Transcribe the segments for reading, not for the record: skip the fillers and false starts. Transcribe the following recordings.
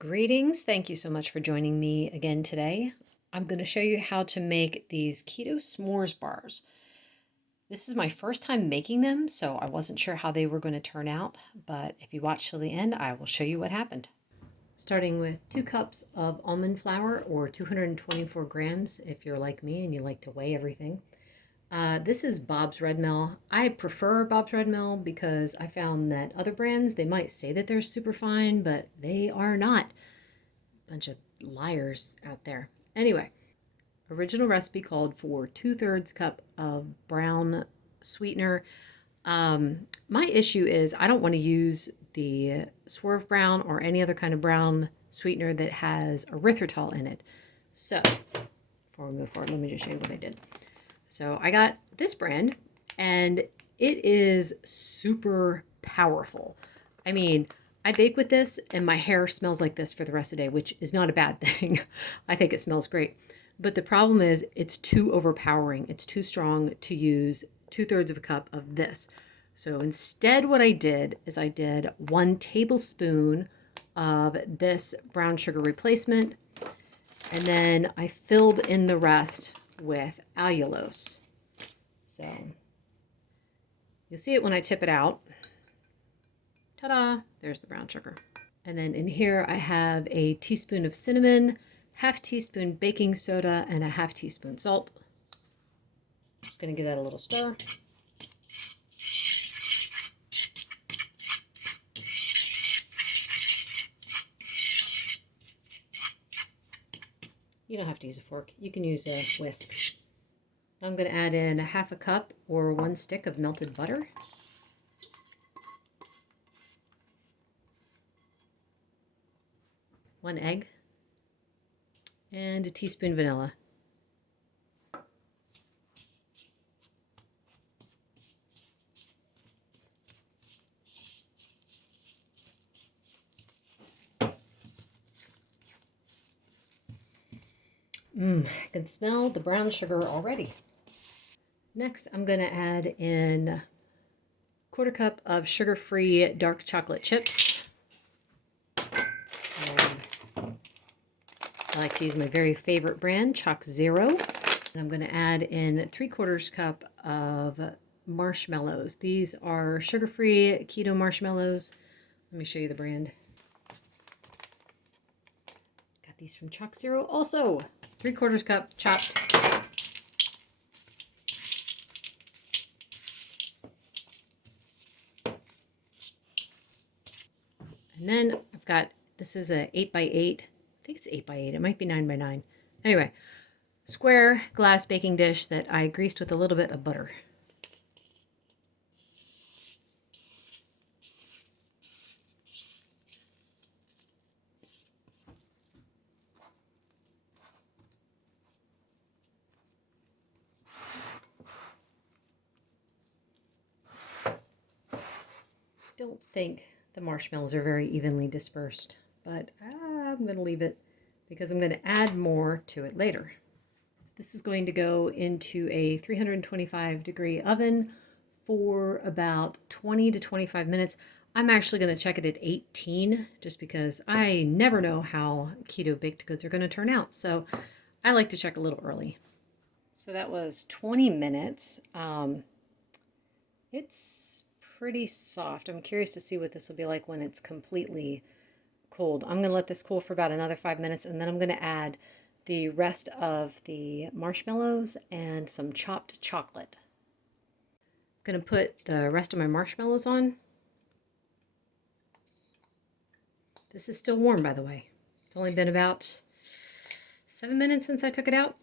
Greetings. Thank you so much for joining me again today. I'm going to show you how to make these Keto S'mores Bars. This is my first time making them, so I wasn't sure how they were going to turn out, but if you watch till the end, I will show you what happened. Starting with 2 cups of almond flour, or 224 grams if you're like me and you like to weigh everything. This is Bob's Red Mill. I prefer Bob's Red Mill because I found that other brands, they might say that they're super fine, but they are not. Bunch of liars out there. Anyway, original recipe called for 2/3 cup of brown sweetener. My issue is I don't want to use the Swerve Brown or any other kind of brown sweetener that has erythritol in it. So, before we move forward, let me just show you what I did. So I got this brand, and it is super powerful. I mean, I bake with this, and my hair smells like this for the rest of the day, which is not a bad thing. I think it smells great. But the problem is it's too overpowering. It's too strong to use 2/3 of a cup of this. So instead what I did is I did 1 tablespoon of this brown sugar replacement, and then I filled in the rest with allulose. So you'll see it when I tip it out. Ta-da! There's the brown sugar. And then in here I have a teaspoon of cinnamon, half teaspoon baking soda, and a half teaspoon salt. Just going to give that a little stir. You don't have to use a fork. You can use a whisk. I'm going to add in 1/2 cup or 1 stick of melted butter. One egg. And a teaspoon vanilla. I can smell the brown sugar already. Next, I'm going to add in 1/4 cup of sugar-free dark chocolate chips. And I like to use my very favorite brand, ChocZero. And I'm going to add in 3/4 cup of marshmallows. These are sugar-free keto marshmallows. Let me show you the brand. Got these from ChocZero also. 3/4 cup chopped. And then I've got, this is a 8x8. I think it's 8x8. It might be 9x9. Anyway, square glass baking dish that I greased with a little bit of butter. Don't think the marshmallows are very evenly dispersed, but I'm going to leave it because I'm going to add more to it later. This is going to go into a 325-degree oven for about 20 to 25 minutes. I'm actually going to check it at 18 just because I never know how keto baked goods are going to turn out. So I like to check a little early. So that was 20 minutes. It's pretty soft. I'm curious to see what this will be like when it's completely cold. I'm going to let this cool for about another 5 minutes, and then I'm going to add the rest of the marshmallows and some chopped chocolate. I'm going to put the rest of my marshmallows on. This is still warm, by the way. It's only been about 7 minutes since I took it out.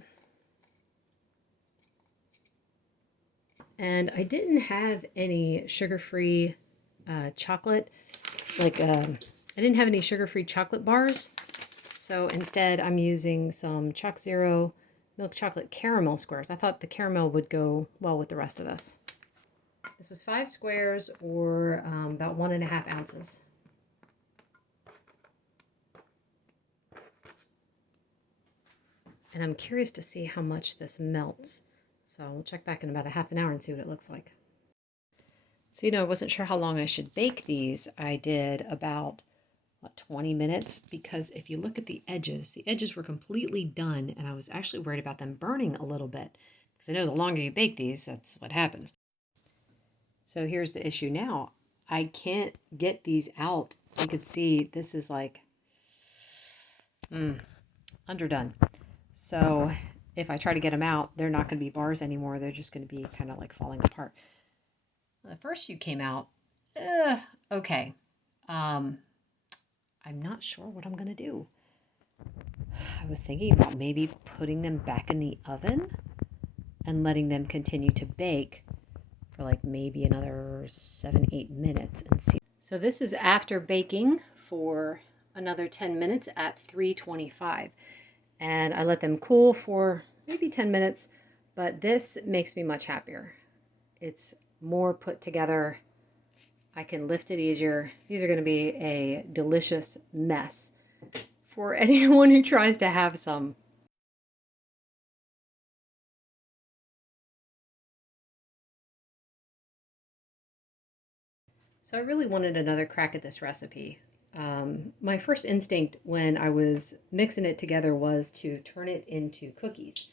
And I didn't have any sugar-free chocolate, I didn't have any sugar-free chocolate bars. So instead I'm using some ChocZero milk chocolate caramel squares. I thought the caramel would go well with the rest of this. This was 5 squares, or about 1.5 ounces. And I'm curious to see how much this melts. So we'll check back in about a half an hour and see what it looks like. So, I wasn't sure how long I should bake these. I did about about 20 minutes, because if you look at the edges were completely done, and I was actually worried about them burning a little bit, because I know the longer you bake these, that's what happens. So here's the issue now. I can't get these out. You can see this is like underdone. So if I try to get them out, they're not going to be bars anymore. They're just going to be kind of like falling apart. The first few came out, okay. I'm not sure what I'm going to do. I was thinking about maybe putting them back in the oven and letting them continue to bake for like maybe another 7-8 minutes and see. So this is after baking for another 10 minutes at 325. And I let them cool for maybe 10 minutes, but this makes me much happier. It's more put together. I can lift it easier. These are going to be a delicious mess for anyone who tries to have some. So I really wanted another crack at this recipe. My first instinct when I was mixing it together was to turn it into cookies.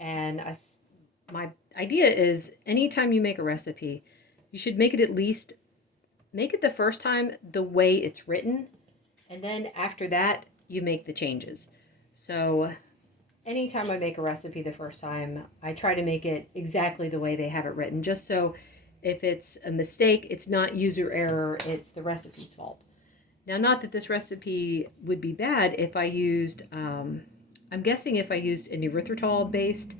And my idea is anytime you make a recipe, you should make it the first time the way it's written. And then after that, you make the changes. So anytime I make a recipe the first time, I try to make it exactly the way they have it written, just so if it's a mistake, it's not user error, it's the recipe's fault. Now, not that this recipe would be bad if I used, I'm guessing if I used an erythritol-based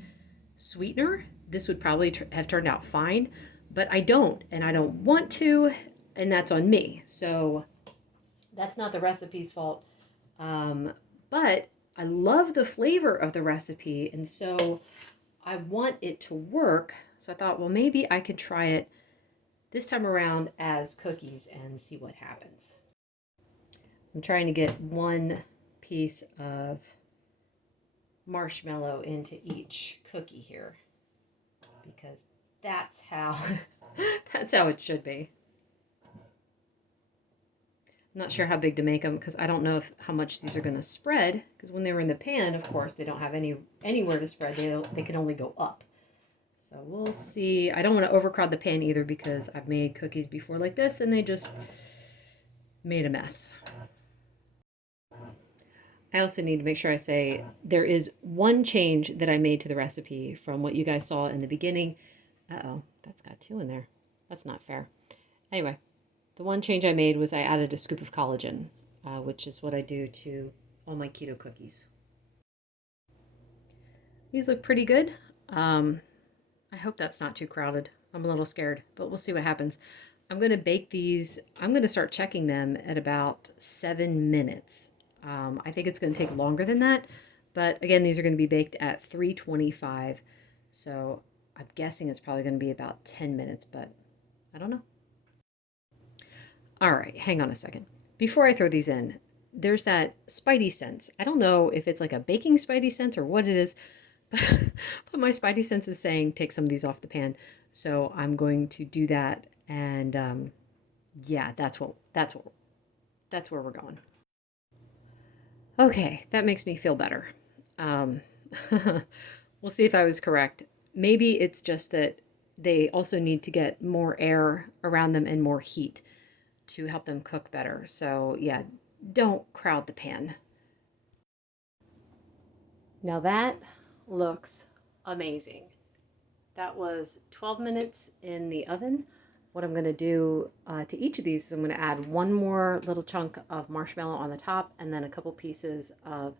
sweetener, this would probably have turned out fine, but I don't, and I don't want to, and that's on me. So that's not the recipe's fault. But I love the flavor of the recipe, and so I want it to work. So I thought, well, maybe I could try it this time around as cookies and see what happens. I'm trying to get one piece of marshmallow into each cookie here, because that's how that's how it should be. I'm not sure how big to make them because I don't know how much these are going to spread, because when they were in the pan, of course, they don't have anywhere to spread. They can only go up. So we'll see. I don't want to overcrowd the pan either, because I've made cookies before like this and they just made a mess. I also need to make sure I say there is one change that I made to the recipe from what you guys saw in the beginning. Uh-oh, that's got 2 in there. That's not fair. Anyway, the one change I made was I added a scoop of collagen, which is what I do to all my keto cookies. These look pretty good. I hope that's not too crowded. I'm a little scared, but we'll see what happens. I'm going to bake these. I'm going to start checking them at about 7 minutes. I think it's going to take longer than that, but again, these are going to be baked at 325. So I'm guessing it's probably going to be about 10 minutes, but I don't know. All right, hang on a second. Before I throw these in, there's that spidey sense. I don't know if it's like a baking spidey sense or what it is, but my spidey sense is saying take some of these off the pan. So I'm going to do that, and yeah, that's where we're going. Okay, that makes me feel better. We'll see if I was correct. Maybe it's just that they also need to get more air around them and more heat to help them cook better. So yeah, don't crowd the pan. Now that looks amazing. That was 12 minutes in the oven. What I'm going to do to each of these is I'm going to add one more little chunk of marshmallow on the top, and then a couple pieces of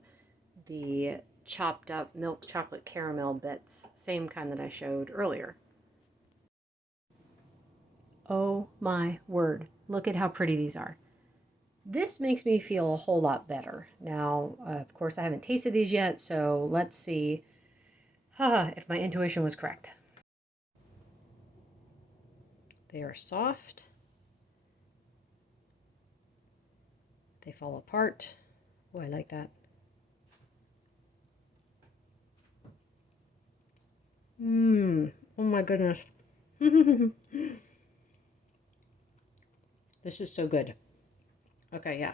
the chopped up milk chocolate caramel bits, same kind that I showed earlier. Oh my word, look at how pretty these are. This makes me feel a whole lot better. Now, of course, I haven't tasted these yet, so let's see if my intuition was correct. They are soft. They fall apart. Oh, I like that. Oh my goodness. This is so good. Okay, yeah.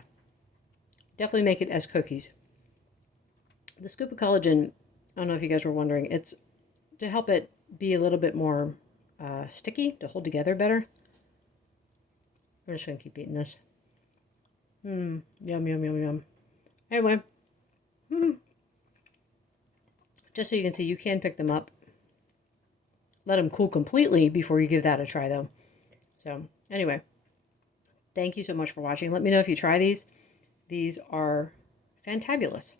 definitely make it as cookies. The scoop of collagen, I don't know if you guys were wondering, it's to help it be a little bit more sticky, to hold together better. I'm just going to keep eating this. Yum, yum, yum, yum. Anyway, just so you can see, you can pick them up. Let them cool completely before you give that a try, though. So, anyway, thank you so much for watching. Let me know if you try these. These are fantabulous.